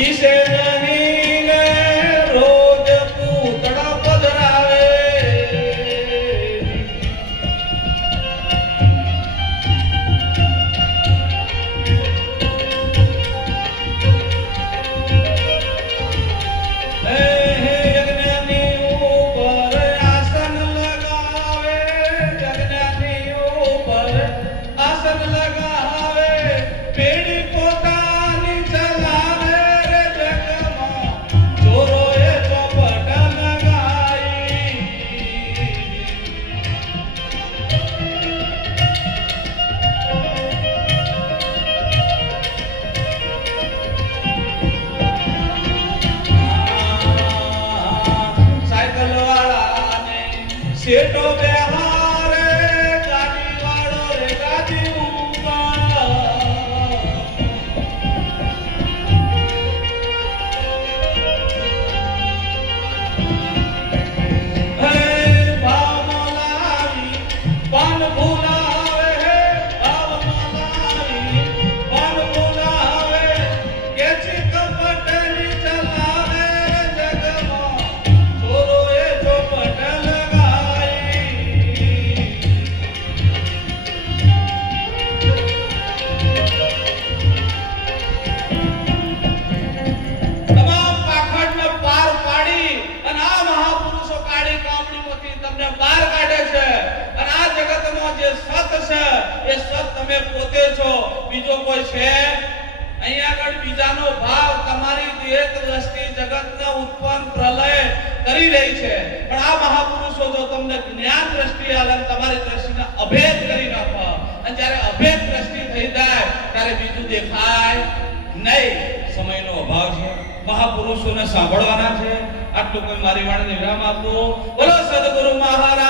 દિશે નહીં ને રોજ પૂતળા પધરાવે. શેઠો બેહારે ગાડી વાળો રે ગાડી ઉભા. હે ભાવ લાવી પાન ભૂલાવે. હે ભાવ લાવી પાન ભૂલાવે. કેચી કપટની ચલાવે જગમાં છોરો એ ચોપટ એ સત તમે પોતે છો, બીજો કોઈ છે અહીંયા આગળ. બીજાનો ભાવ તમારી દેહ દ્રષ્ટિ જગતને ઉત્પન્ન પ્રલય કરી રહી છે, પણ આ મહાપુરુષો જો તમને જ્ઞાન દ્રષ્ટિ આલે તમારી દ્રષ્ટિને અભેદ કરી નાખે, અને જ્યારે અભેદ દ્રષ્ટિ થઈ જાય ત્યારે બીજું દેખાય નહીં. સમયનો અભાવ છે, મહાપુરુષોને સાંભળવાના છે. આટલું કોઈ મારી વાણીને વિરામ આપો. બોલો સદગુરુ મહારાજ.